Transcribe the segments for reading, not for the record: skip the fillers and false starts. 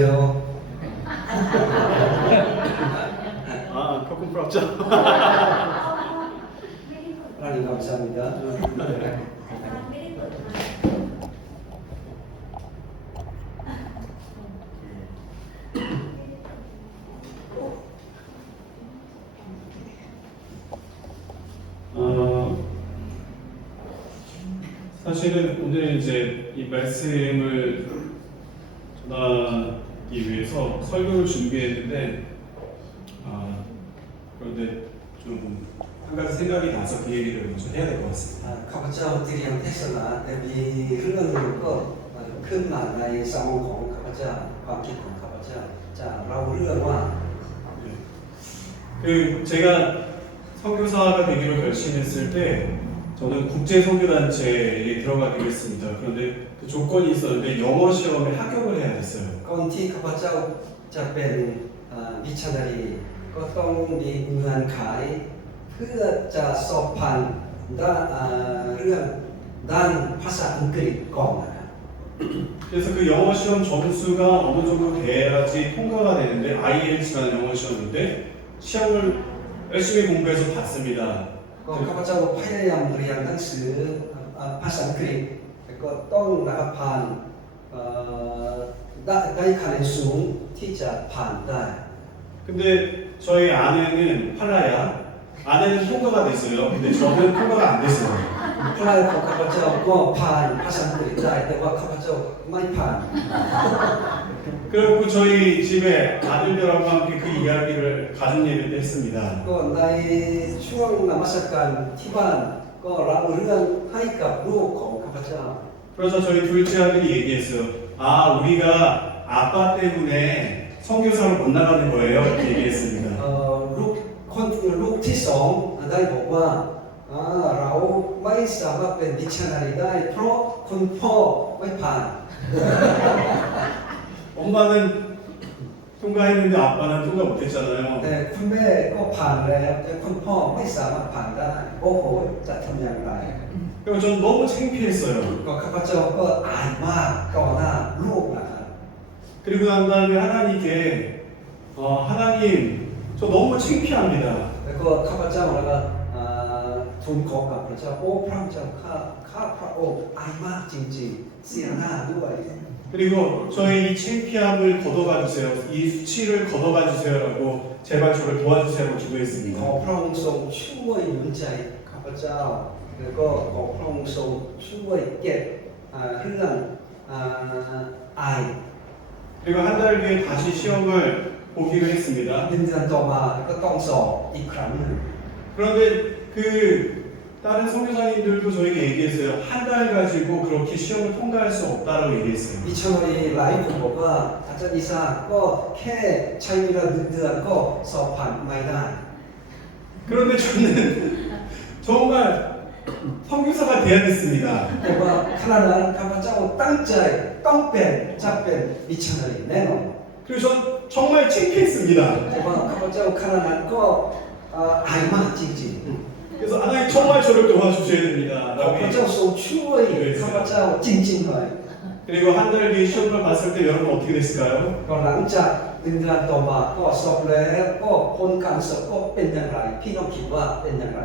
안녕하세요. 조금 부럽죠? 하나님 감사합니다. 사실은 오늘 이제 이 말씀을 전하기 위해서 설교를 준비했는데 그런데 좀 한 가지 생각이 나서 그 얘기를 먼저 해야 될 것 같습니다. ข้าพเจ้าเตรียมเทศนาแต่มีเรื่องหนึ่งก็ขึ้นมาในสมองของข้าพเจ้าความคิดของข้าพเจ้าจะเล่าเรื่องว่า 제가 선교사가 되기로 결심했을 때 저는 국제 선교단체에 들어가기로 했습니다. 그런데 그 조건이 있었는데 영어 시험에 합격을 해야 됐어요. ก่อนที่ข้าพเจ้าจะเป็นมิชชันนารีก็ต้องมีเงื่อนไขเพื่อจะสอบผ่านเรื่องด้านภาษาอังกฤษก่อนนะครับ 그래서 그 영어 시험 점수가 어느 정도 돼야지 통과가 되는데 IELTS라는 영어 시험인데 시험을 열심히 공부해서 봤습니다. ก็ข้าพเจ้าพยายามเรียนหนังสือภาษาอังกฤษก็ต้องนะครับผ่านได้คะแนนสูงที่จะผ่านได้ 근데 저희 아내는 팔라야 아내는 통과가 됐어요. 근데 저는 통과가 안 됐어요. ภรรยาของข้าพเจ้าก็ผ่านภาษาอังกฤษได้แต่ว่าข้าพเจ้าไม่ผ่าน 그리고 저희 집에 아들들하고 함께 그 이야기를 가족 예배 때 했습니다. ก็ในช่วงนมัสการที่บ้านก็เล่าเรื่องให้กับลูกของข้าพเจ้า 그래서 저희 둘째 아들이 얘기했어요. 아, 우리가 아빠 때문에 선교사로 못 나가는 거예요. 이렇게 얘기했습니다. ลูกที่สองได้บอกว่าเราไม่สามารถเป็นมิชชันนารีได้เพราะคุณพ่อไม่ผ่าน 엄마는 통과했는데 아빠는 통과 못했잖아요. แต่คุณแม่ก็ผ่านแล้วแต่คุณพ่อไม่สามารถผ่านได้โอ้โหจะทำอย่างไร 그리고 저는 너무 창피했어요. ก็ข้าพเจ้าก็อายมากต่อหน้าลูกนะครับ 그리고 난 다음에 하나님께 하나님 저 너무 창피합니다. แล้วก็ข้าพเจ้าแล้วก็ทูลขอกับพระเจ้าโอ้พระเจ้าข้าพระองค์อายมากจริงๆเสียหน้าด้วย 그리고 저의 이 창피함을 걷어가 주세요. 이 수치를 걷어가 주세요라고 제발 저를 도와주세요라고 ขอ 기도했습니다. พระองค์ทรงช่วยหนุนใจข้าพเจ้าแล้วก็ขอพระองค์ทรงช่วยเก็บเรื่องอาย 그리고 한 달 뒤에 다시 시험을 보기로 했습니다. เดือนต่อมาก็ต้องสอบอีกครั้งหนึ่ง 그런데 그 다른 선교사님들도 저에게 얘기했어요. 한 달 가지고 그렇게 시험을 통과할 수 없다라고 얘기했어요. มิชชันนารีหลายคนบอกว่าอาจารย์อิสาก็แค่ใช้เวลาเดือนก็สอบผ่านไม่ได้ 그런데 저는 정말 선교사가 돼야 됐습니다. แต่ว่าขณะนั้นข้าพเจ้าตั้งใจต้องเป็นจะเป็นมิชชันนารีแน่นอน 그리고 전 정말 창피했습니다. แต่ว่าข้าพเจ้าขณะนั้นก็อายมากจริง 그래서 하나님 정말 저를 도와주셔야 됩니다. ๆขอพระเจ้าทรงช่วยข้าพเจ้าจริงๆเลย 그리고 한 달 뒤에 시험을 봤을 때 여러분 어떻게 됐을까요? ก็หลังจากเดือนต่อมาก็สอบแล้วก็ผลการสอบก็เป็นอย่างไรพี่น้องคิดว่าเป็นอย่างไร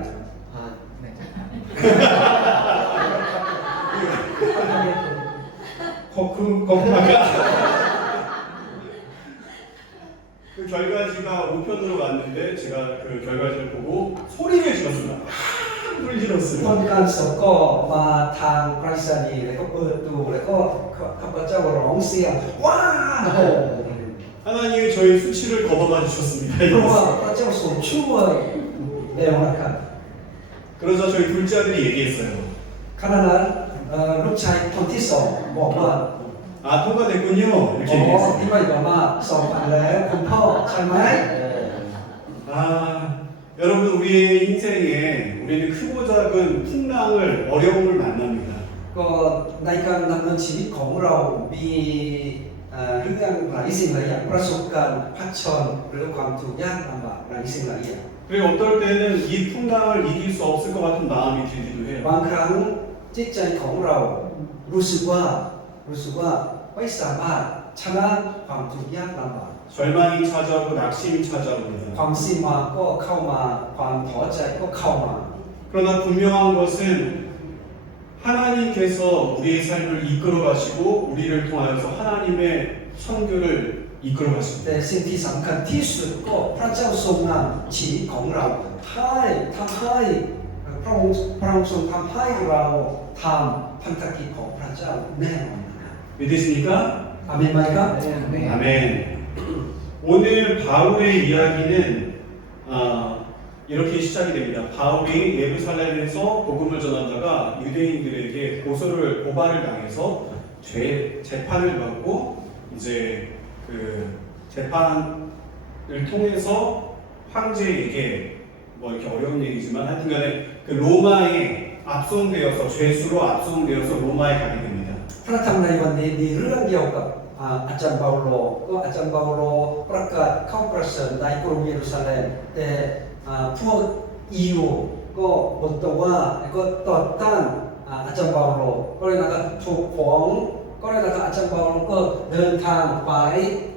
거품하게 그 결과지가 5편으로 왔는데 제가 그 결과지를 보고 소리를 질렀습니다. 소리 ผ 질렀어요. ลการสอบก็มาทางไปรษณีย์แล้วก็เปิดดูแล้วก็ข้าพเจ้าร้องเสียงว้าว 하나님이 저희 수치를 걷어가 주셨습니다. เพราะว่าพระเจ้าทรงช่วยแล้วนะครับ 그러자 저희 둘째 아들이 얘기했어요. ขณะนั้นลูกชายคนที่สองบอกว่า 아 통과됐군요. อ๋อ 이렇게 얘기했어요. ที่ไม่บอกว่าสอบผ่านแล้วคุณพ่อใช่ไหม 아 여러분 우리의 인생에 우리는 크고 작은 풍랑을 어려움을 만납니다. ก็ในการดำเนินชีวิตของเรามีเรื่องหลายสิ่งหลายอย่างประสบการณ์พัดชนหรือความทุกข์ยากลำบากหลายสิ่งหลายอย่าง 그리고 어떨 때는 이 풍랑을 이길 수 없을 것 같은 마음이 들기도 해요. บางครั้งจิตใจของเรารู้สึกว่าไม่สามารถ ชนะความทุกข์ยากลำบาก 절망이 찾아오고 낙심이 찾아옵니다. ความสิ้นหวังก็เข้ามาความท้อใจก็เข้ามา 그러나 분명한 것은 하나님께서 우리의 삶을 이끌어 가시고 우리를 통하여서 하나님의 선교를 이끌어 가십니다. แต่สิ่งที่สำคัญที่สุดก็พระเจ้าทรงนำชีวิตของเราทำให้พระองค์ทรงทำให้เราทำพันธกิจของพระเจ้าแน่นอนนะครับ 믿으십니까? อาเมนไหมครับ 아멘. 오늘 바울의 이야기는 이렇게 시작이 됩니다. 바울이 예루살렘에서 복음을 전하다가 유대인들에게 고발을 당해서 재판을 받고 이제 그 재판을 통해서 황제에게 뭐 이렇게 어려운 얘기지만 하여튼간에 그 로마에 압송되어서 죄수로 압송되어서 로마에 가게 됩니다. พระธรรมในวันนี้มีเรื่องเกี่ยวกับอาจารย์เปาโลก็อาจารย์เปาโลประกาศเข้าประเสริฐในกรุงเยรูซาเล็มแต่พวกยิวก็บ่นตัวว่าก็ต่อต้านอาจารย์เปาโลก็เลยนะครับถูกฟ้องก็เลยนะครับอาจารย์เปาโลก็เดินทางไป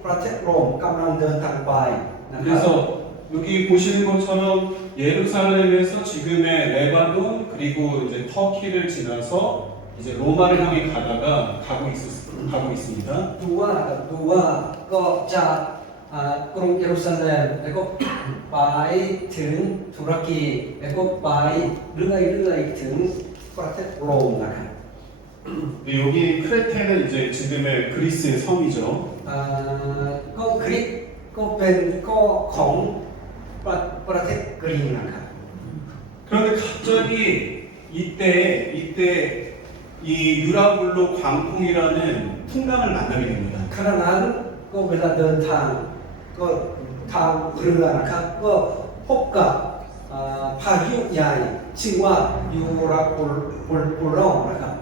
ประเทศโรมกำลังเดินทางไปนะครับ 그래서 여기 보시는 것처럼 예루살렘에서 지금의 레바논 그리고 이제 터키를 지나서 이제 로마를 향해 가고 있습니다. ดูว่าก็จากกรุงเยรูซาเล็มแล้วก็ไปถึงตุรกีแล้วก็ไปเรื่อยๆถึงประเทศโรมนะครับ 네, 여기 크레테는 이제 지금의 그리스 섬이죠. ก็กรีกก็เป็นก็ของประเทศกรีกนะครับ 그런데 갑자기 이때 이 유라굴로 광풍이라는 풍랑을 만나게 됩니다. ขณะนั้นก็เวลาเดินทางก็ทางเรือนะครับก็พบกับพายุใหญ่ชื่อว่ายูรากูโลนะครับ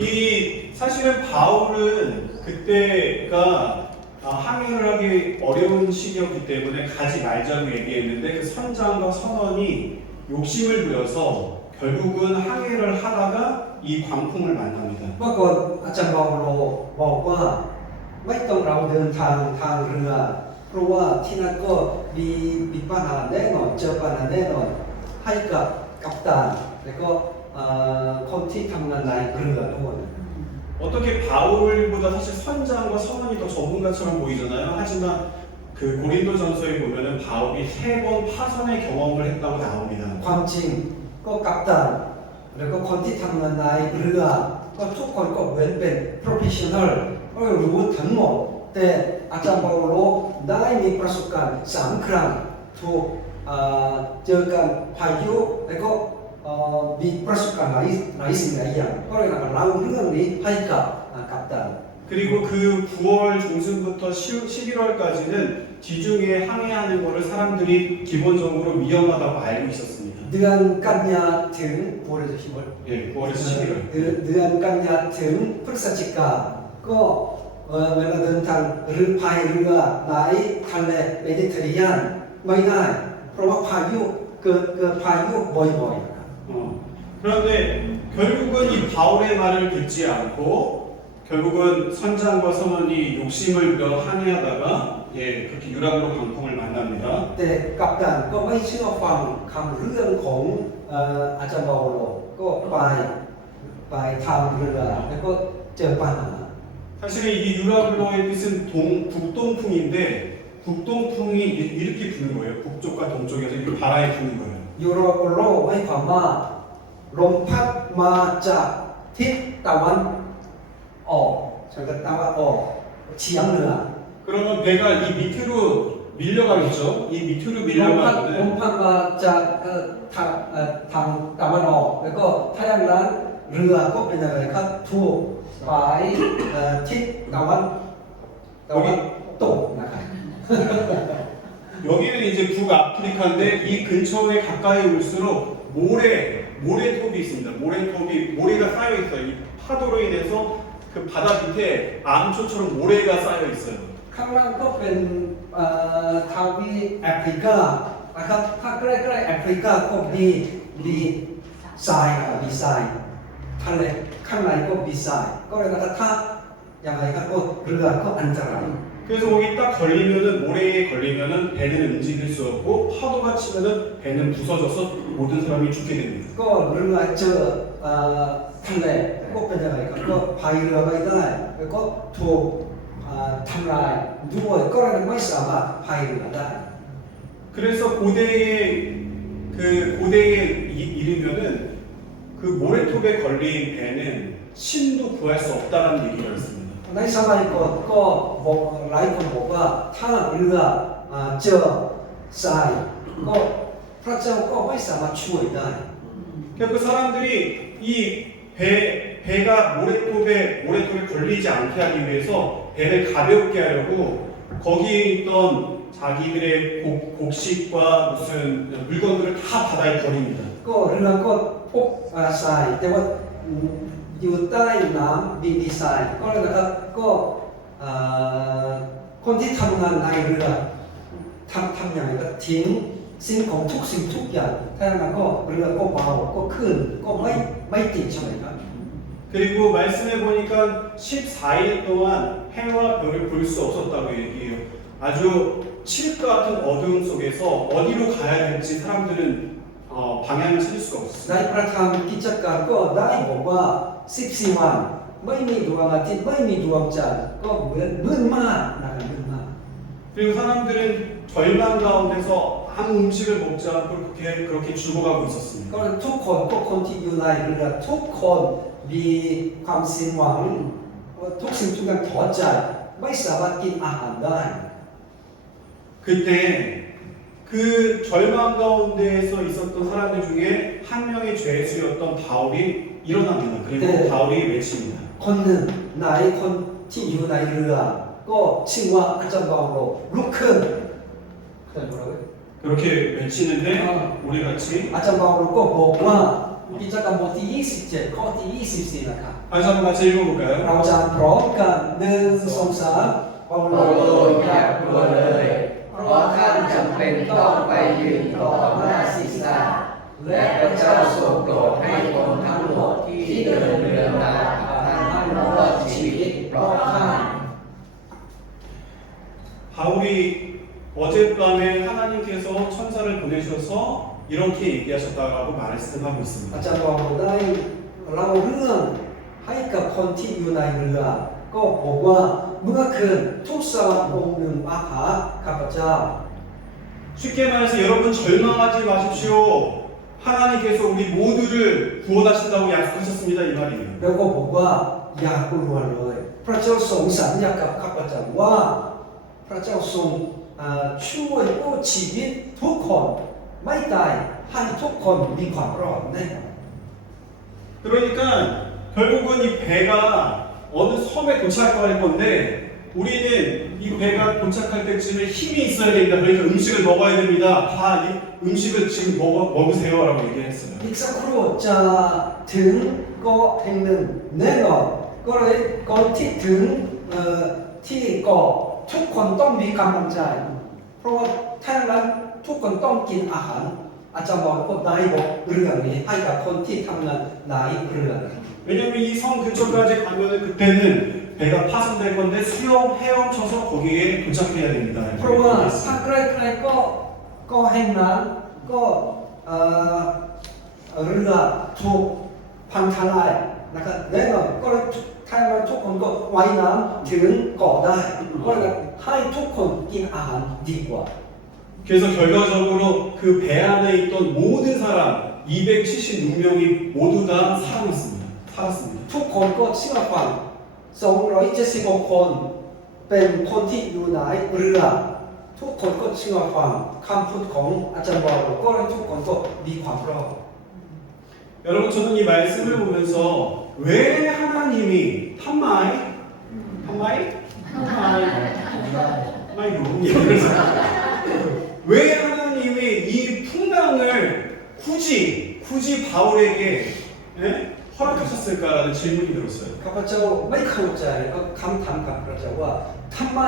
이 사실은 바울은 그때가 항해를 하기 어려운 시기였기 때문에 가지 말자고 얘기했는데 그 선장과 선원이 욕심을 부려서 결국은 항해를 하다가 이 광풍을 만납니다. เมื่อก่อนอาจารย์เปาโลบอกว่าไม่ต้องเราเดินทางเรือเพราะว่าที่นั่นก็มีปัญหาแน่นอนเจอปัญหาแน่นอนให้กับกัปตันแล้วก็คนที่ทำงานในเรือด้วย 어떻게 바울보다 사실 선장과 선원이 더 전문가처럼 보이잖아요. 하지만 그 고린도전서에 보면은 바울이 3번 파선의 경험을 했다고 나옵니다. ความจริงก็กัปตันแล้วก็คนที่ทำงานในเรือก็ทุกคนก็เหมือนเป็น professional ก็รู้ทั้งหมดแต่อาจารย์เปาโลได้มีประสบการณ์3 ครั้งถูกเจอกันพายุแล้วก็มีประสบการณ์หลายสิ่งหลายอย่างก็เลยเล่าเรื่องนี้ให้กับกัปตัน 그리고 그 9월 중순부터 11월까지는 지중해 항해하는 거를 사람들이 기본적으로 위험하다고 알고 있었습니다. เดือนกันยาถึงโมเดลชิว 예, 9월에서 11월. เดือนกันยาถึงพฤศจิกาก็เวลาเดินทางหรือพายเรือในทะเลเมดิเตอร์เรเนียนไม่ได้เพราะว่าพายุเกิดพายุบ่อยๆ 그런데 결국은 이 바울의 말을 듣지 않고 결국은 선장과 선원이 욕심을 부려 항해하다가 그렇게 유라굴로 광풍을 만납니다. แต่กัปตันก็ไม่เชื่อฟังคำเรื่องของอาจารย์เปาโลก็ไปทางเรือแล้วก็เจอปัญหา 사실 이 유라굴로의 뜻은 북동풍인데 북동풍이 이렇게 부는 거예요. 북쪽과 동쪽에서 이렇게 바람이 부는 거예요. ยูโรโกโลหมายความว่าลมพัดมาจากทิศตะวันออกเฉียงตะวันออกเฉียงเหนือ 그러면 배가 이 밑으로 밀려가겠죠. 이 밑으로 ลม 밀려가는데 พัดมาจากทางตะวันออกแล้วก็ถ้าอย่างนั้นเรือก็เป็นอะไรครับถูกไปทิศตะวันตกนะครับ 여기는 이제 북아프리카인데 이 근처에 가까이 올수록 모래톱이 있습니다. 모래가 쌓여 있어요. 이 파도로 인해서 그 바다 밑에 암초처럼 모래가 쌓여 있어요. ข้างล่างก็เป็นทวีปแอฟริกานะครับถ้าใกล้ๆแอฟริกาก็มีทรายนะครับมีทรายทะเลข้างในก็มีทรายก็เลยนะครับถ้า ยังไงครับก็เรือก็อันตราย 그래서 거기 딱 걸리면은 모래에 걸리면은 배는 움직일 수 없고 파도가 치면은 배는 부서져서 모든 사람이 죽게 됩니다. ก็เรือเจอทะเลก็เป็นยังไงครับก็พายเรือไม่ได้แล้วก็ถูกทำลายด้วยก็เลยไม่สามารถพายเรือได้ 그래서 고대에 이르면은 그 모래톱에 걸린 배는 신도 구할 수 없다는 얘기가 있습니다. ในสมัยก่อนก็บอกหลายคนบอกว่าถ้าเรือเจอทรายก็พระเจ้าก็ไม่สามารถช่วยได้ 그러니까 그 사람들이 이 배가 모래톱에 걸리지 않게 하기 위해서 배를 가볍게 하려고 거기에 있던 자기들의 곡식과 무슨 물건들을 다 바다에 버립니다. ก็เรือก็พบทรายแต่ว่าอยู่ใต้น้ำมีทรายก็เลยนะครับก็คนที่ทำงานในเรือทำอย่างไรก็ทิ้งสิ่งของทุกสิ่งทุกอย่างถ้าอย่างนั้นก็เรือก็เบาก็ขึ้นก็ไม่ติดใช่ไหมครับ 그리고 말씀해 보니까 14일 동안 해와 별을 볼 수 없었다고 얘기해요. 아주 칠흑 같은 어두움 속에서 어디로 가야 될지 사람들은 방향을 찾을 수가 ใน 없었어요. ประธานกิจการก็ได้บอกว่า14วันไม่มีดวงอาทิตย์ไม่มีดวงจันทร์ก็เหมือนมืดมากนะครับมืดมาก 그리고 사람들은 절망 가운데서 아무 음식을 먹지 않고 그렇게 죽어가고 있었습니다. ก็ทุกคนก็คนที่อยู่ในเรือทุกคนมีความสิ้นหวังว่าทุกสิ่งทุกอย่างถอดใจไม่สามารถกินอาหารได้ 그때 그 절망 가운데에서 있었던 사람들 중에 한 명의 죄수였던 바울이 일어납니다. 그리고 네. 바울이 외칩니다. คนหนึ่งในคนที่อยู่ในเรือก็ชื่อว่าอาจารย์เปาโลลุกขึ้นเคยบอกเราไหม 그렇게 외치는데 우리 같이 อาจารย์เปาโลก็บอกว่ากิจกรรมบทที่27ข้อที่24นะครับ 다시 한번 같이 읽어볼까요? เราจะพร้อมกัน1 2 3เปาโล โปโลอย่ากลัวเลย เพราะท่านจำเป็นต้องไปยืนต่อหน้าซีซ่าร์และพระเจ้าทรงโปรดให้คนทั้งหมดที่เดินเรือมากับท่านรอดชีวิตปลอดภัย 바울이 어젯밤에 하나님께서 천사를 보내셔서 이렇게 얘기하셨다고 말씀하고 อา 있습니다. จารย์เปาโลได้เล่าเรื่องให้กับคนที่อยู่ในเรือก็บอกว่าเมื่อคืนทุกสวรรค์องค์หนึ่งมาหาข้าพเจ้า 쉽게 말해서 여러분 절망하지 마십시오. 하나님께서 우리 모두를 구원하신다고 약속하셨습니다. 이 말이에요. แล้วก็บอกว่าอย่ากลัวเลยพระเจ้าทรงสัญญากับข้าพเจ้าว่าพระเจ้าทรงช่วยกู้ชีวิตทุกคนไม่ตายให้ทุกคนมีความรอดแน่นอน 그러니까 결국은 이 배가 어느 섬에 도착할 건데 우리는 이 배가 도착할 때쯤에 힘이 있어야 됩니다. 그러니까 음식을 먹어야 됩니다. 다 이 음식을 지금 먹으세요라고 얘기했어요. อีกสักครู่จะถึงเกาะแห่งหนึ่งแน่นอนก็เลยก่อนที่ถึงที่เกาะทุกคนต้องมีกำลังใจเพราะว่าถ้านั้นทุกคนต้องกินอาหารอาจารย์บอกก็ได้บอกเรื่องนี้ให้กับคนที่ทำงานในเรือ 왜냐면 이 성 근처까지 가면은 그때는 배가 파손될 건데 헤엄쳐서 거기에 도착해야 됩니다. เพราะว่าถ้าใกล้ๆก็แห่งนั้นก็เรือถูกพังทลายนะครับแน่นอนก็เลยถ้าเราทุกคนก็ว่ายน้ำถึงเกาะได้ก็เลยให้ทุกคนกินอาหารดีกว่า 그래서 결과적으로 그 배 안에 있던 모든 사람 276명이 모두 다 살았습니다. ทุกคนก็เชื่อฟัง276คนเป็นคนที่อยู่ในเรือทุกคนก็เชื่อฟังคำพูดของอาจารย์บอลก็เลยทุกคนก็มีความรอด 여러분 저는 이 말씀을 보면서 왜 하나님이 탐마이 왜 하나님이 이 풍랑을 굳이 바울에게 허락하셨을까라는 질문이 들었어요. ข้าพเจ้าไม่เข้าใจก็คำถามกับพระเจ้าว่าทำไม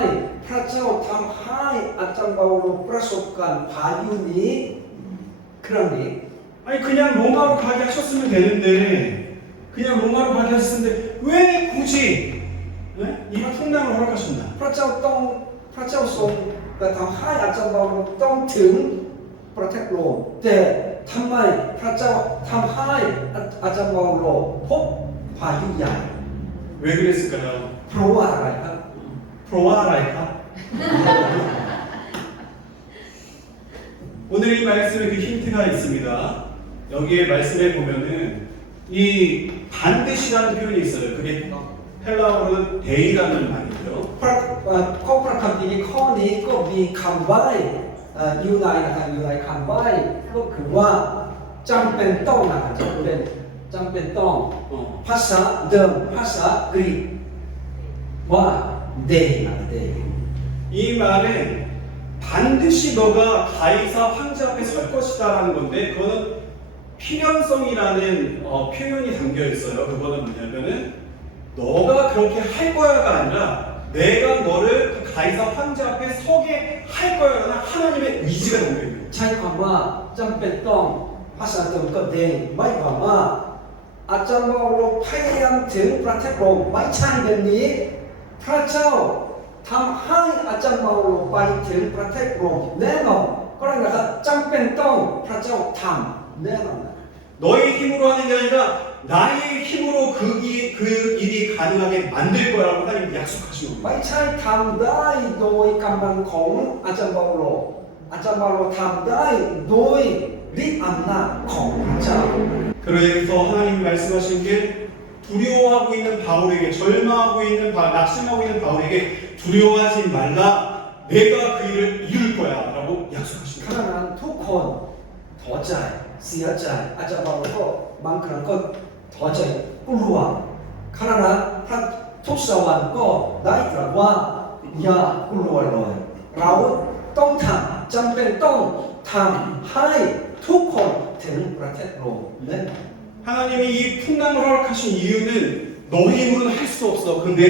พระเจ้าทำให้อาจารย์เปาโลประสบการณ์พายุนี้ครั้งนี้ 아니 그냥 로마로 가게 하셨으면 되는데 왜 굳이 네? 이 풍랑을 허락하신다. พระเจ้าต้องพระเจ้าทรงกระทำให้อาจารย์เปาโลต้องถึงประเทศโรมแต่ทำไมพระเจ้าทำให้อาจารย์เปาโลพบพายุใหญ่ 왜 그랬을까요? เพราะว่าอะไรครับ 프로아라이카? 오늘 이 말씀에 그 힌트가 있습니다. 여기에 말씀에 보면은 이 반드시라는 표현이 있어요. 그게 헬라어로는 데이라는 말이고요. ข้อพระคัมภีร์ข้อนี้ก็มีคำใบ้อยู่ในนะครับอยู่ในคำใบ้ก็คือว่าจำเป็นต้องนะครับจำเป็นต้อง ภาษาเดิมภาษากรีกว่า day นะ day 이 말은 반드시 너가 가이사 황제 앞에 설 것이다라는 건데 그거는 필연성이라는 표현이 담겨 있어요. 그거는 뭐냐면은 너가 그렇게 할 거야가 아니라 내가 너를 그 가이사 황제 앞에 서게 할 거야라는 하나님의 의지가 담겨 있는 거예요. ใช้คำว่าจำเป็นต้องภาษาเดิมก็ day ไม่ความว่าอาจารย์เปาโลพยายามถึงประเทศโรมไม่ใช่เดือนนี้พระเจ้าทำให้อาจารย์เปาโลไปถึงประเทศโรมแน่นอนก็เลยนะครับจำเป็นต้องพระเจ้าทำแน่นอน 너의 힘으로 하는 게 아니라 나의 힘으로 그 일이 가능하게 만들 거라고 하나님 약속하시는 거예요. ไม่ใช่ทำได้โดยกำลังของอาจารย์เปาโลอาจารย์เปาโลทำได้โดยฤทธิ์อำนาจของพระเจ้า 그래서 하나님 말씀하신 게 두려워하고 있는 바울에게 절망하고 있는 낙심하고 있는 바울에게 두려워하지 말라 내가 그 일을 이룰 거야 라고 ข 약속하십니다. ณะนั้นทุกคนท้อใจเสียใจอาจารย์เปาโลก็บางครั้งก็ท้อใจกลัวขณะนั้นพระทุกสวรรค์ก็ได้ตรัสว่าอย่ากลัวเลยเราต้องทำจำเป็นต้องทำให้ทุกคนถึงประเทศโรมแน่นอน 하나님이 이 풍랑을 허락하신 이유는 너의 힘으로는 할 수 없어. 근데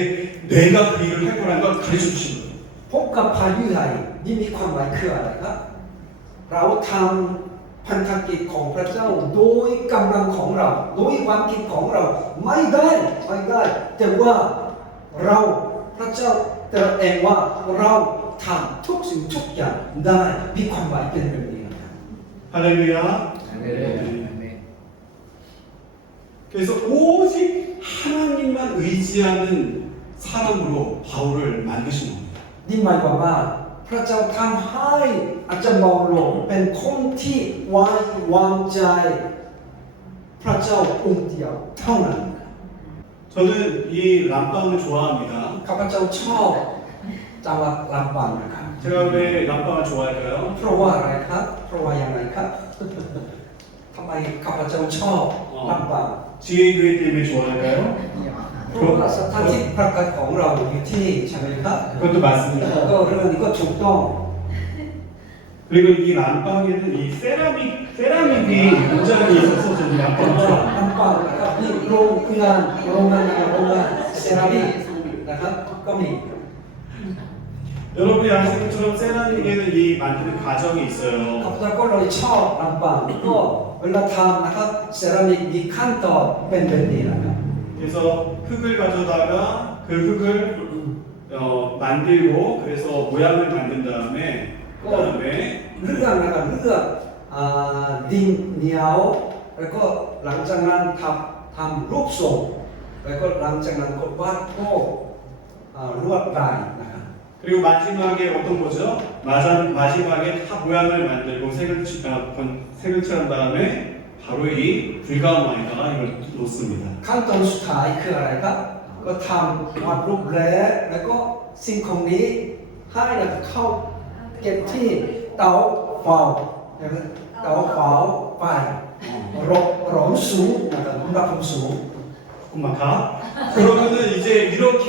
내가 그 일을 할 거라는 걸 가르쳐 주신 거예요. พบกับพายุใหญ่นี่มีความหมายคืออะไรครับ เราทำพันธกิจของพระเจ้าโดยกำลังของเรา โดยความคิดของเราไม่ได้ แต่ว่าเราพระเจ้าตรัสเองว่าเราทำทุกสิ่งทุกอย่างได้มีความหมายเป็นแบบนี้ครับ 할렐루야. 아멘. 그래서 오직 하나님만 의지하는 사람으로 바울을 만드신 겁니다. นี่หมายความว่าพระเจ้าทำให้อาจารย์เปาโลเป็นคนที่ไว้วางใจพระเจ้าองค์เดียวเท่านั้น 저는 이 람빵을 좋아합니다. ข้าพเจ้าชอบจังหวัดลำปางนะครับ 제가 왜 람빵을 좋아할까요? เพราะว่าอะไรครับ เพราะว่าอย่างไรครับ ทำไมข้าพเจ้าชอบลำปาง 지혜교회 때문에 좋아할까요? เพราะว่าสถานที่ประกาศของเราอยู่ที่นี่ใช่ไหมครับ 그것도 맞습니다. ก็เรื่องนี้ก็ถูกต้อง 그리고 이 람빵에는 이 세라믹이 굉장히 있어서 저는 람빵을 좋아합니다. ลำปางนะครับนี่โรงงานเซรามิกนะครับก็มี 여러분이 아시는 것처럼 세라믹에는 이 만드는 과정이 ข้า 있어요. พเจ้าก็เลยชอบลำปางก็เวลาทำนะครับเซรามิกมีขั้นตอนเป็นแบบนี้นะครับ 그래서 흙을 가져다가 그 흙을 만들고 그래서 모양을 만든 다음에 그 다음에 เรื่องนะครับเรื่องดินเหนียวแล้วก็หลังจากนั้นทำรูปทรงแล้วก็หลังจากนั้นก็วาดโค้ลวดลายนะครับ 그리고 마지막에 어떤 거죠? 마지막에 다 모양을 만들고 색을 칠한 다음에 바로 이 불가운 와인에다가 이걸 놓습니다. ขั้นตอนสุดท้ายคืออะไรครับก็ทำวาดรูปแล้วก็สิ่งของนี้ให้นะครับเข้าเก็บที่เตาเผานะครับเตาเผาไฟร้อนสูงนะครับอุณหภูมิสูง 조금만 가. 그러면은 이제 이렇게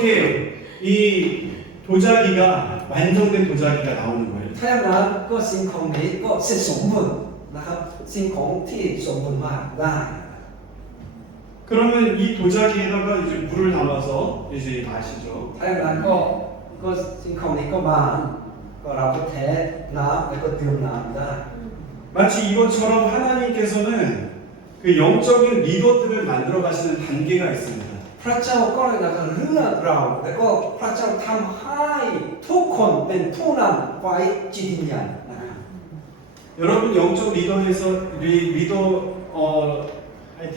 이 도자기가 완성된 도자기가 나오는 거예요. ถ้าอย่างนั้นก็สิ่งของนี้ก็เสร็จสมบูรณ์นะครับสิ่งของที่สมบูรณ์มากได้ 그러면 이 도자기에다가 이제 물을 담아서 이제 마시죠. ถ้าอย่างนั้นก็สิ่งของนี้ก็มาก็เราก็แท้น้ำแล้วก็ดื่มน้ำได้ 마치 이것처럼 하나님께서는 그 영적인 리더들을 만들어 가시는 단계가 있습니다. พระเจ้าก็เลยนะเลือกเราแล้วก็พระเจ้าทำให้ทุกคนเป็นผู้นำไว้จิตวิญญาณนะครับ 여러분 영적 리더에서 리더 하여튼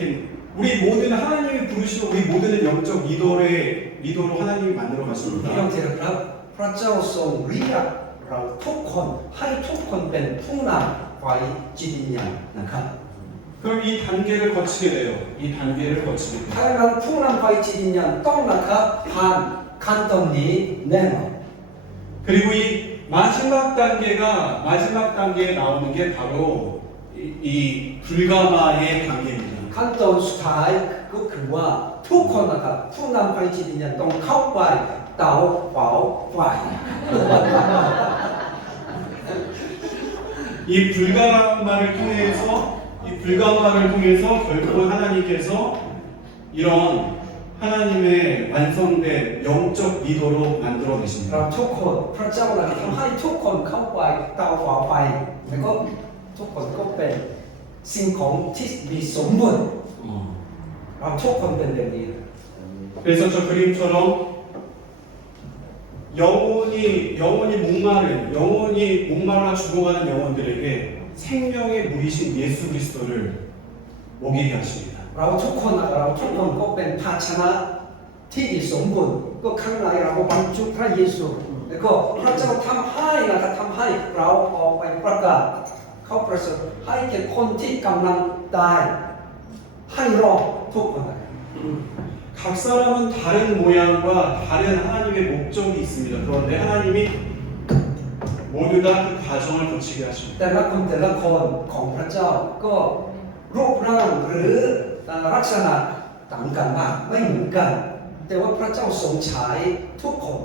우리 모두는 하나님이 부르시고 우리 모두는 영적 리더로 하나님이 만들어 พี่น้อง 가십니다. ที่รักพระเจ้าทรงเรียกเราทุกคนให้ทุกคนเป็นผู้นำไว้จิตวิญญาณนะครับ 그럼 이 단계를 거치게 돼요. 이 단계를 거치게 돼요. ถ้าเราผู้นำไว้จิตวิญญาณต้องนะครับผ่านขั้นตอนนี้แน่นอน 그리고 이 마지막 단계에 나오는 게 바로 이 불가마의 단계입니다. ขั้นตอนสุดท้ายก็คือว่าทุกคนนะครับผู้นำไว้จิตวิญญาณต้องเข้าไปเตาเผาไฟ 이 불가마를 통해서 결국은 하나님께서 이런 하나님의 완성된 영적 리더로 만들어 เรา 내십니다. ทุกคนพระเจ้านะครับทำให้ทุกคนเข้าไปเตาเผาไฟแล้วก็ทุกคนก็เป็นสิ่งของที่มีสมบูรณ์เราทุกคนเป็นแบบนี้ 그래서 저 그림처럼 영원히 목말라 죽어가는 영혼들에게 생명의 물이신 예수 그리스도를 먹이게 하십니다. เราทุกคนก็เป็นภาชนะที่มีสมบูรณ์ก็ข้างในเราบรรจุพระเยซูแล้วก็พระเจ้าทำให้นะครับทำให้เราออกไปประกาศเข้าประเสริฐให้แก่คนที่กำลังตายให้รอดทุกคนนะครับ 각 사람은 다른 모양과 다른 하나님의 목적이 있습니다. 그런데 하나님이 모두 다 그 과정을 거치게 하십니다. แต่ละคนของพระเจ้าก็รูปร่างหรือลักษณะต่างกันมากไม่เหมือนกัน แต่ว่าพระเจ้าทรงใช้ทุกคน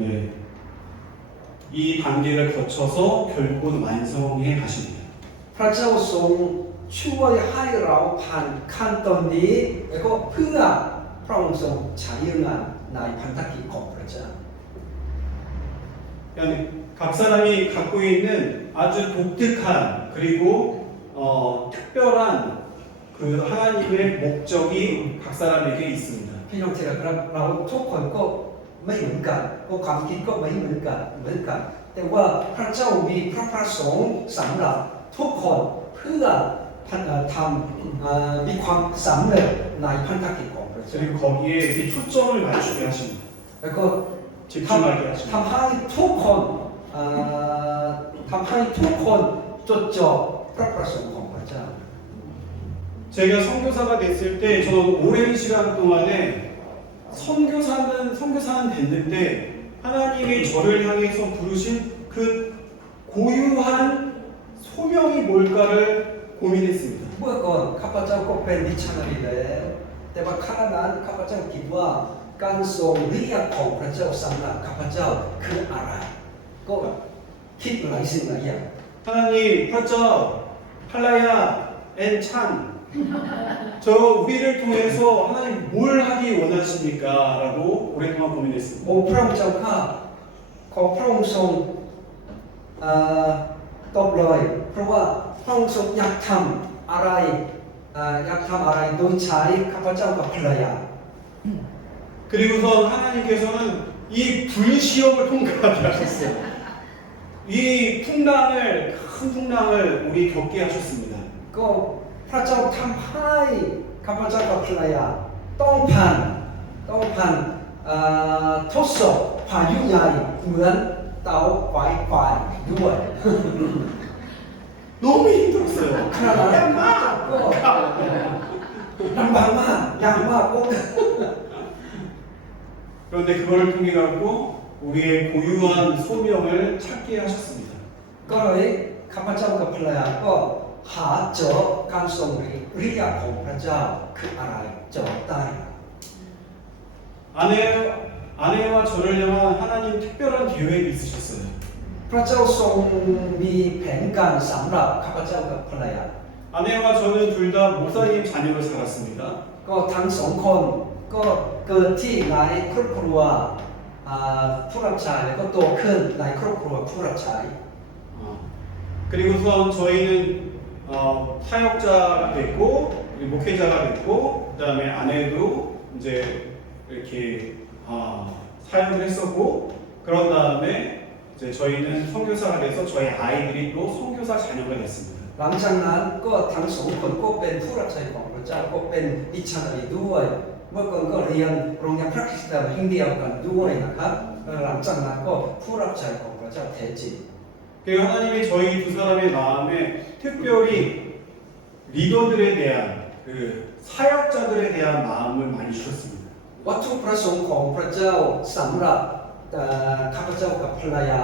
네. 이 단계를 거쳐서 결국은 완성해 가십니다. พระเจ้าทรงช่วยให้เราผ่านขั้นตอนนี้แล้วก็เพื่อพระองค์ทรงใช้งานในพันธกิจของพระเจ้า 그러니까 각 사람이 갖고 있는 아주 독특한 그리고 특별한 그 하나님의 목적이 각 사람에게 있습니다. พี่น้องที่รักครับเราทุกคนก็ไม่เหมือนกันก็ความคิดก็ไม่เหมือนกันแต่ว่าพระเจ้ามีพระประสงค์สำหรับทุกคนเพื่อทำมีความสำเร็จในพันธกิจของพระเจ้า 그리고 거기에 이렇게 초점을 맞추게 하십니다. แล้วก็ 집중하게 하십니다. ทำให้ทุกคนจดจ่อพระประสงค์ของพระเจ้า 제가 선교사가 됐을 때 저는 오랜 시간 동안에 선교사는 됐는데 하나님이 저를 향해서 부르신 그 고유한 소명이 뭘까를 고민했습니다. เมื่อก่อนข้าพเจ้าก็เป็นมิชชันนารีแล้วแต่ว่าขณะนั้นข้าพเจ้าคิดว่าการทรงเรียกของพระเจ้าสำหรับข้าพเจ้าคืออะไรก็คิดหลายสิ่งหลายอย่าง 하나님, 퍼져, 팔라야, 앤찬 저 우리를 통해서 하나님 뭘 하기 원하십니까? 라고 오랫동안 고민했습니다. โอ้พระองค์เจ้าข้าขอพระองค์ทรงตอบเลยเพราะว่าพระองค์ทรงอยากทำอะไรโดยใช้ข้าพเจ้ากับภรรยา 그리고선 하나님께서는 이 불시험을 통과하게 하셨어요. 이 큰 풍랑을 우리 겪게 하셨습니다. ก็พระเจ้าทำให้ข้าพเจ้ากับภรรยาต้องผ่านทดสอบพายุใหญ่เหมือนเตาไฟด้วย 너무 힘들었어요. ขณะนั้นก็ลำบากมากยากมากก็ 그런데 그걸 통해 갖고 우리의 고유한 소명을 찾게 하셨습니다. ก็เลยข้าพเจ้ากับภรรยาก็หาเจอการทรงเรียกของพระเจ้าคืออะไรเจอได้ 아내와 저를 향한 하나님 특별한 계획이 있으셨어요. พระเจ้าทรงมีแผนการสำหรับข้าพเจ้ากับภรรยา 아내와 저는 둘 다 목사님 자녀로 살았습니다. ก็ทั้งสองคนก็เกิดที่ในครอบครัวผู้รับใช้แล้วก็โตขึ้นในครอบครัวผู้รับใช้ 그리고선 저희는 사역자가 됐고 목회자가 됐고, 그다음에 아내도 이제 이렇게 사역을 했었고, 그런 다음에 이제 저희는 선교사가 돼서 저희 아이들이 또 선교사 자녀가 됐습니다. หลังจากนั้นก็ทั้งสองคนก็เป็นผู้รับใช้ของพระเจ้าก็เป็นมิชชันนารีด้วยเมื่อก่อนก็เรียนโรงเรียนพระคริสต์แห่งเดียวกันด้วยนะครับหลังจากนั้นก็ผู้รับใช้ของพระเจ้าแท้จริง 그리고 하나님이 저희 두 사람의 마음에 특별히 리더들에 대한 그 사역자들에 대한 마음을 많이 주셨습니다. วัตถุประสงค์ของพระเจ้าสำหรับข้าพเจ้ากับภรรยา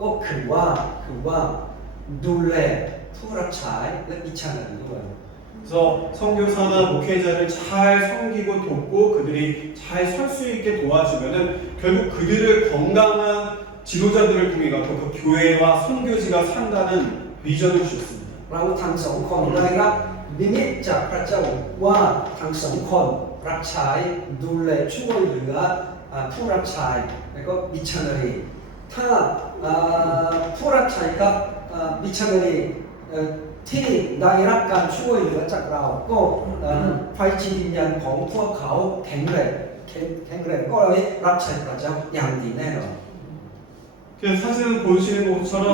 ก็คือว่าดูแลผู้รับใช้และมิชชันนารีด้วย 그래서 선교사나 목회자를 잘 섬기고 돕고 그들이 잘 설 수 있게 도와주면은 결국 그들을 건강한 지도자들을 통해 갖고 그 교회와 선교지가 산다는 비전을 주셨습니다. เราทั้งสองคนได้รับนิมิตจากพระเจ้าว่าทั้งสองคนรับใช้ดูแลช่วยเหลือผู้รับใช้และก็มิชชันนารีถ้าผู้รับใช้กับมิชชันนารีที่ได้รับการช่วยเหลือจากเราก็ไฟจิตวิญญาณของพวกเขาแข็งแรงก็เลยรับใช้พระเจ้าอย่างดีแน่นอน 그래서 사실은 보시는 것처럼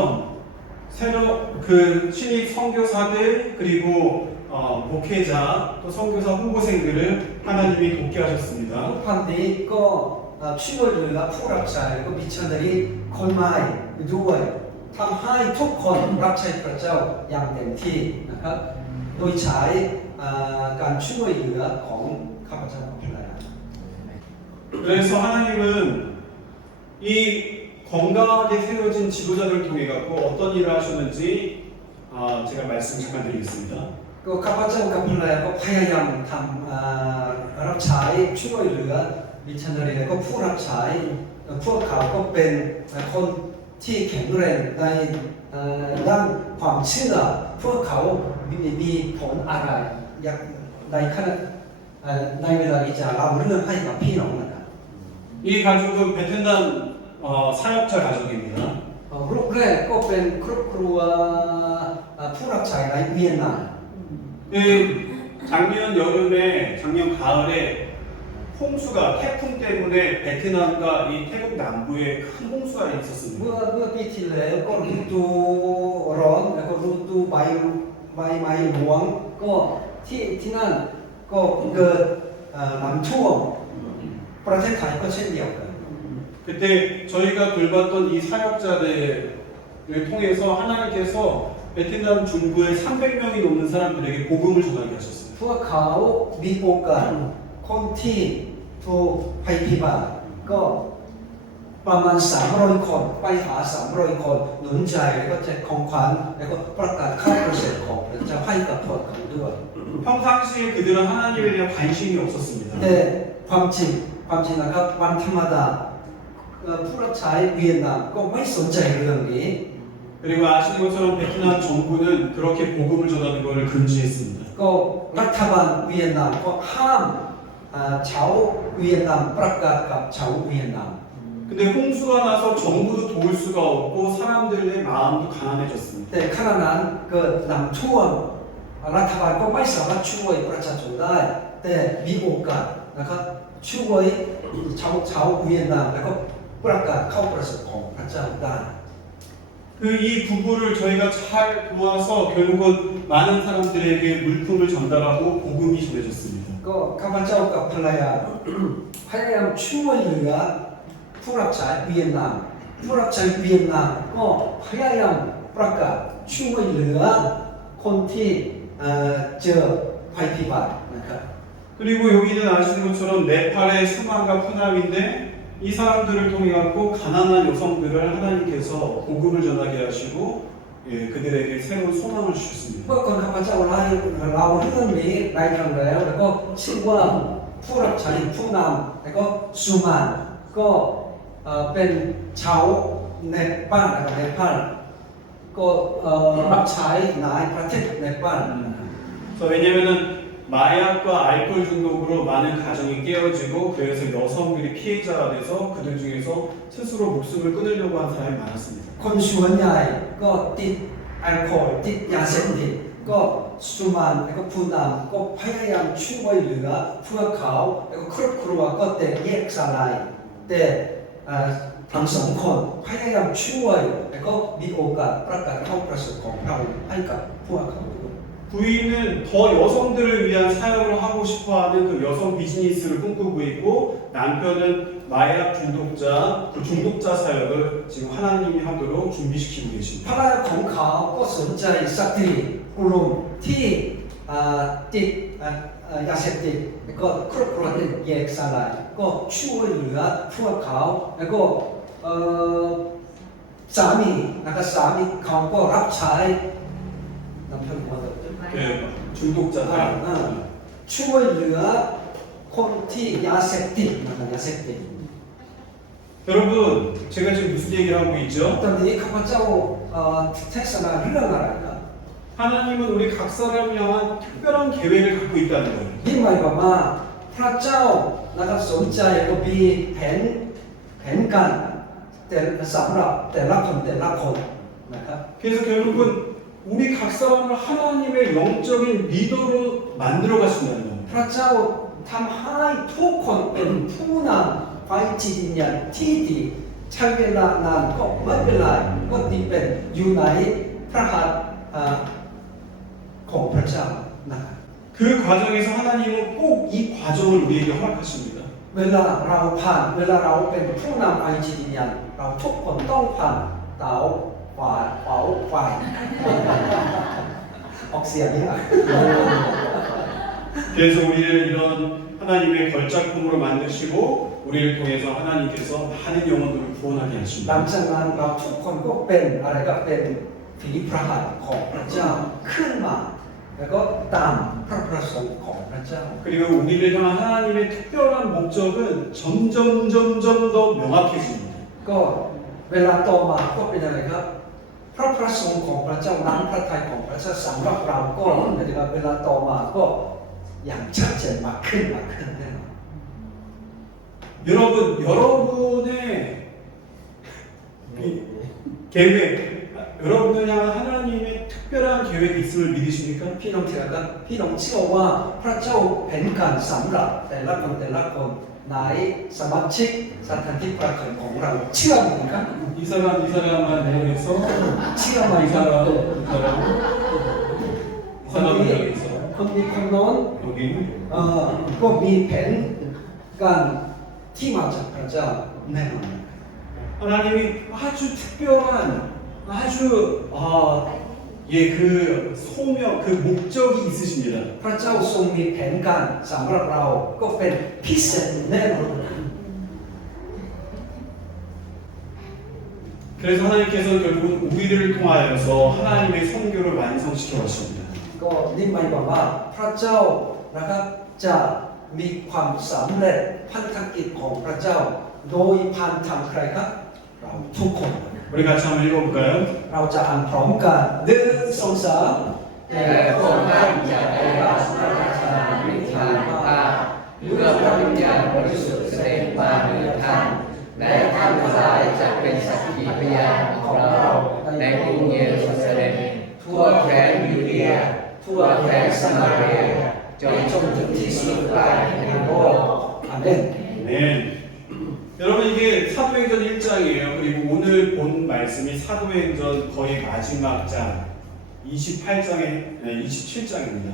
새로 그 신입 선교사들 그리고 목회자 또 선교사 홍보생들을 하나님이 돕게 하셨습니다. ทุกพันนี้ก็ช่วยเหลือผู้รับใช้และก็มิชชันนารีคนใหม่ด้วยทำให้ทุกคนรับใช้พระเจ้าอย่างเต็มที่นะครับโดยใช้การช่วยเหลือของข้าพเจ้ากับภรรยา 그래서 하나님은 이 건강하게 세워진 지도자들을 통해 갖고 어떤 일을 하셨는지 제가 말씀 잠깐 드리겠습니다. ก็ข้าพเจ้ากับภรรยาก็พยายามทำรับใช้ช่วยเหลือมิชชันนารีและก็ผู้รับใช้พวกเขาก็เป็นคนที่แข็งแรงในด้านความเชื่อพวกเขามีผลอะไรอย่างในเวลานี้จะเล่าเรื่องให้กับพี่น้องนะครับ 이 가족은 베트남 사역자 가족입니다. รูปแรกก็เป็นครอบครัวผู้รับใช้ในเวียดนาม 그 작년 가을에 홍수가 태풍 때문에 베트남과 이 태국 남부에 큰 홍수가 있었습니다. เมื่อปีที่แล้วก็ฤดูร้อนแล้วก็ฤดูใบไม้หลวงก็ที่นั่นก็เกิดน้ำท่วมประเทศไทยก็เช่นเดียวกัน 그때 저희가 돌봤던 이 사역자들을 통해서 하나님께서 베트남 중부에 300명이 넘는 사람들에게 복음을 전하게 하셨어요. พวกเขามีโอกาสคนที่ถูกภัยพิบัติก็ประมาณ300 คนไปหา300 คนหนุนใจแล้วก็แจกของขวัญแล้วก็ประกาศข่าวประเสริฐของพระเจ้าให้กับพวกเขาด้วย 평상시에 그들은 하나님에 대한 관심이 없었습니다. แต่ความจริงนะครับวันธรรมดาผู้รับใช้เวียดนามก็ไม่สนใจเรื่องนี้ 그리고 아시는 것처럼 베트남 정부는 그렇게 복음을 전하는 것을 금지했습니다. ก็รัฐบาลเวียดนามก็ห้ามชาวเวียดนามประกาศกับชาวเวียดนาม 근데 홍수가 나서 정부도 도울 수가 없고 사람들의 마음도 가난해졌습니다. แต่ขณะนั้นเกิดน้ำท่วมรัฐบาลก็ไม่สามารถช่วยประชาชนได้แต่มีโอกาสนะครับช่วยชาวเวียดนามแล้วก็ประกาศเข้าประเสริฐของพระเจ้าได้ 그 이 부부를 저희가 잘 도와서 결국은 많은 사람들에게 물품을 전달하고 복음이 전해졌습니다. ก็ข้าพเจ้ากับภรรยา พยายามช่วยเหลือผู้รับใช้เวียดนามผู้รับใช้เวียดนามก็พยายามประกาศช่วยเหลือคนที่เจอภัยพิบัตินะครับ 그리고 여기는 아시는 것처럼 네팔의 수만과 푸남인데 이 사람들을 통해 갖고 가난한 여성들을 하나님께서 복음을 전하게 하시고 그들에게 새로운 소망을 주셨습니다. เมื่อคนข้าพเจ้าเราเรื่องนี้ได้ครั้งแล้วก็ชื่อว่าผู้รับใช้ผู้นำแล้วก็ซูมานก็เป็นชาวเนปาลนะครับเนปาลก็รับใช้ในประเทศเนปาล 그래서 왜냐면은 마약과 알코올 중독으로 많은 가정이 깨어지고 그래서 여성들이 피해자가 돼서 그들 중에서 스스로 목숨을 끊으려고 한 사람이 많았습니다. คนส่วนใหญ่ก็ติดแอลกอฮอล์ติดยาเสพติด ก็สุมานแล้วก็ผู้นำก็พยายามช่วยเหลือพวกเขาแล้วก็ครอบครัวก็แตกแยกสลายแต่ทั้งสองคนพยายามช่วยแล้วก็มีโอกาสประกาศความประสงค์ของเราให้กับพวกเขา 부인은 더 여성들을 위한 사역을 하고 싶어하는 그 여성 비즈니스를 꿈꾸고 있고 남편은 마약 중독자 사역을 지금 하나님이 하도록 준비시키고 ภร 계십니다. รยาของเขาก็สนใจสตรีกลุ่มที่ติดยาเสพติดแล้วก็ครอบครัวติดแยกสลายก็ช่วยเหลือพวกเขาแล้วก็สามีนะครับสามีเขาก็รับใช้น้ำพันหัวเด็ก 네, 중독자 사역. ช่วยเหลือคนที่ยาเสพติดนะครับยาเสพติด 여러분, 제가 지금 무슨 얘기를 하고 있죠? ตอนนี้ข้าพเจ้าเทศนาเรื่องอะไรครับ 하나님은 우리 각 사람을 향한 특별한 계획을 갖고 있다는 거예요. นี่หมายความว่าพระเจ้านะครับสนใจก็มีแผนการแต่สำหรับแต่ละคนนะครับ 그래서 결국은 우리 각 사람을 하나님의 영적인 리더로 만들어 가신다는 거예요. พระเจ้าทำให้ทุกคนเป็นผู้นำฝ่ายจิตวิญญาณที่ดีใช้เวลานานก็ไม่เป็นไรก็ดีเป็นอยู่ในพระหัตถ์ของพระเจ้านะครับ 그 과정에서 하나님은 꼭 이 과정을 우리에게 허락하십니다. เวลาเราเป็นผู้นำฝ่ายจิตวิญญาณเราทุกคนต้องผ่านเตาไฟออกเสียงนี้อ่ะ 그래서 우리를 이런 하나님의 걸작품으로 만드시고 우리를 통해서 하나님께서 많은 영혼들을 구원하게 หลัง 하십니다. จากนั้นเราทุกคนก็เป็นอะไรก็เป็นฝีพระหัตถ์ของพระเจ้าขึ้นมาแล้วก็ตามพระประสงค์ของพระเจ้า 그리고 우리를 향한 하나님의 특별한 목적은 점점 더 명확해집니다. ก็เวลาต่อมาก็เป็นอะไรครับพระประสงค์ของพระเจ้าน้ำพระทัยของพระเจ้าสำหรับเราก็นะครับเวลาต่อมาก็อย่างชัดเจนมากขึ้นแน่นอน 여러분의 이 계획, 여러분을 향한 하나님의 특별한 계획이 있음을 믿으십니까? พี่น้องเชื่อครับพี่น้องเชื่อว่าพระเจ้าแผนการสำหรับแต่ละคนในสมาชิกสถานที่ประกันของเราเชื่อไหมครับ 이 사람만 내려서 เชื่อไหม 이 ครับ 사람, 이 คน 사람 นี้ 내려서 คนนี้คนโน้น 여기 ก็มีแผนการที่มาจากพระเจ้าแน่นอน 하나님이 아주 특별한 아주 그 소명, 그 목적이 있으십니다. พระเจ้าทรงมีแผนการสำหรับเราก็เป็นพิเศษแน่นอน 그래서 하나님께서 결국은 우리를 통하여서 하나님의 선교를 완성시켜 가십니다. ก็นี่หมายความว่าพระเจ้านะครับจะมีความสำเร็จพันธกิจของพระเจ้าโดยผ่านทางใครครับเราทุกคน 우리 같이 한번 읽어볼까요? เราจะอ่านพร้อมกันหนึ่งสองสาม แต่พวกท่านจะได้รับพระราชาวิธานภาพเพื่อพระวิญญาณบริสุทธิ์เสด็จมาเหนือท่านและท่านทั้งหลายจะเป็นสักขีพยานของเราในกรุงเยรูซาเล็มทั่วแคว้นยูเดียทั่วแคว้นสมาเรียจนถึงที่สุดปลายแห่งโลก อาเมน 네. 여러분 이게 사도행전 1장이에요. 그리고 오늘 본 말씀이 사도행전 거의 마지막 장 28장에 27장입니다.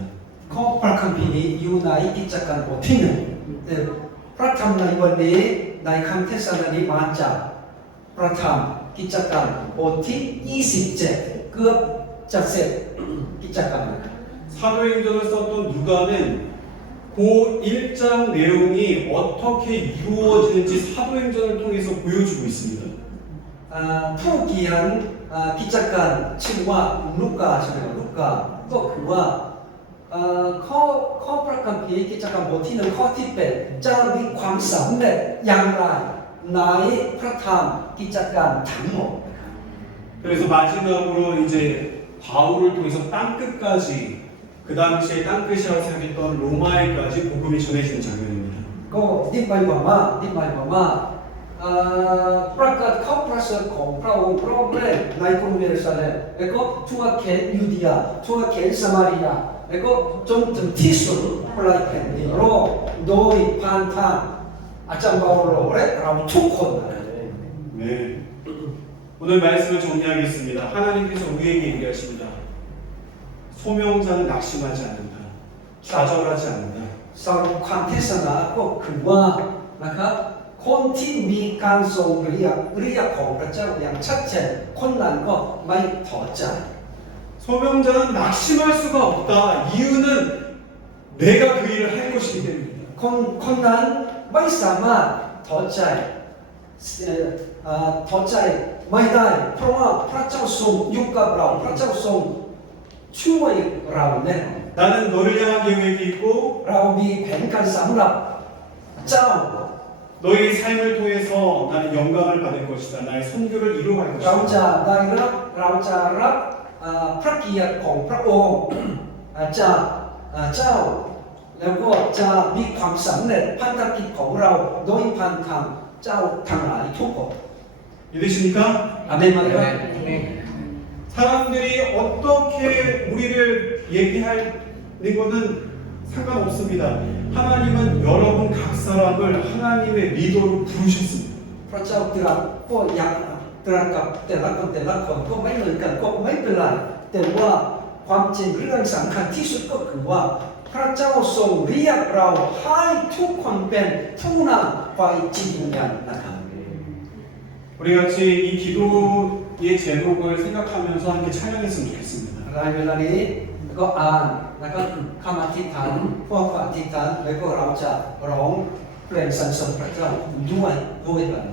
ข้อพระคัมภีร์นี้อยู่ในกิจการบทที่หนึ่งแต่พระธรรมในวันนี้ในคำเทศนานี้มาจากพระธรรมกิจการบทที่ 27 เกือบจะเสร็จกิจการ 사도행전을 썼던 누가는 그 1장 내용이 어떻게 이루어지는지 사도행전을 통해서 보여주고 있습니다. ผู้เขียนกิจการชื่อว่าลูกาใช่ไหมครับลูกาก็คือว่าข้อพระคัมภีร์กิจการบทที่หนึ่งข้อที่เป็นจะมีความสำเร็จอย่างไรในพระธรรมกิจการทั้งหมด 그래서 마지막으로 이제 바울을 통해서 땅끝까지 그 당시에 땅끝이라고 생각했던 로마에까지 복음이 전해지는 장면입니다. ก็นี่หมายความว่า ปรากฏเขาประเสริฐของพระองค์พระองค์ในกรุงเยรูซาเล็มแล้วก็ทั่วเขตยูเดียทั่วเขตสมาเรียแล้วก็จนถึงที่สุดปลายแผ่นดินโลกโดยผ่านทางอาจารย์เปาโลและเราทุกคน 네. 오늘 말씀을 정리하겠습니다. 하나님께서 우리에게 얘기하십니다. 소명자는 낙심하지 않는다. 좌절하지 않는다. สรุปคำเทศนาก็คือว่านะครับคนที่มีการทรงเรียกของพระเจ้าอย่างชัดเจนคนนั้นก็ไม่ถอดใจ 소명자는 낙심할 수가 없다. 이유는 내가 그 일을 할 것이기 때문입니다. คนนั้นไม่สามารถถอดใจถอดใจไม่ได้เพราะว่าพระเจ้าทรงอยู่กับเราพระเจ้าทรงช่วยเราแน่ 나는 너를 향한 계획이 있고 เรามีแผนการสำหรับเจ้า 너의 삶을 통해서 나는 영광을 받을 것이다. 나의 선교를 이루어갈 เรา 것이다. จะได้รับพระเกียรติของพระองค์จากเจ้าแล้วก็จะมีความสำเร็จพันธกิจของเราโดยพันธะเจ้าทั้งหลายทุกคน 믿으십니까? อาเมนไหมครับ 사람들이 어떻게 우리를 얘기하는 것은 상관없습니다. 하나님은 여러분 각 사람을 하나님의 리더로 부르셨습니다. พระเจ้าตรัสก็อยากตรัสกับแต่ละคนก็ไม่เหมือนกันก็ไม่เป็นไรแต่ว่าความจริงเรื่องสำคัญที่สุดก็คือว่าพระเจ้าทรงเรียกเราให้ทุกคนเป็นผู้นำฝ่ายจิตวิญญาณนะครับ 우리 같이 이 기도의 제목을 생각하면서 함께 찬양했으면 좋겠습니다. รายเวลานี้ก็อ่านนะครับคำอธิษฐานพวกอธิษฐานแล้วก็เราจะร้องเพลงสรรเสริญพระเจ้าด้วยกัน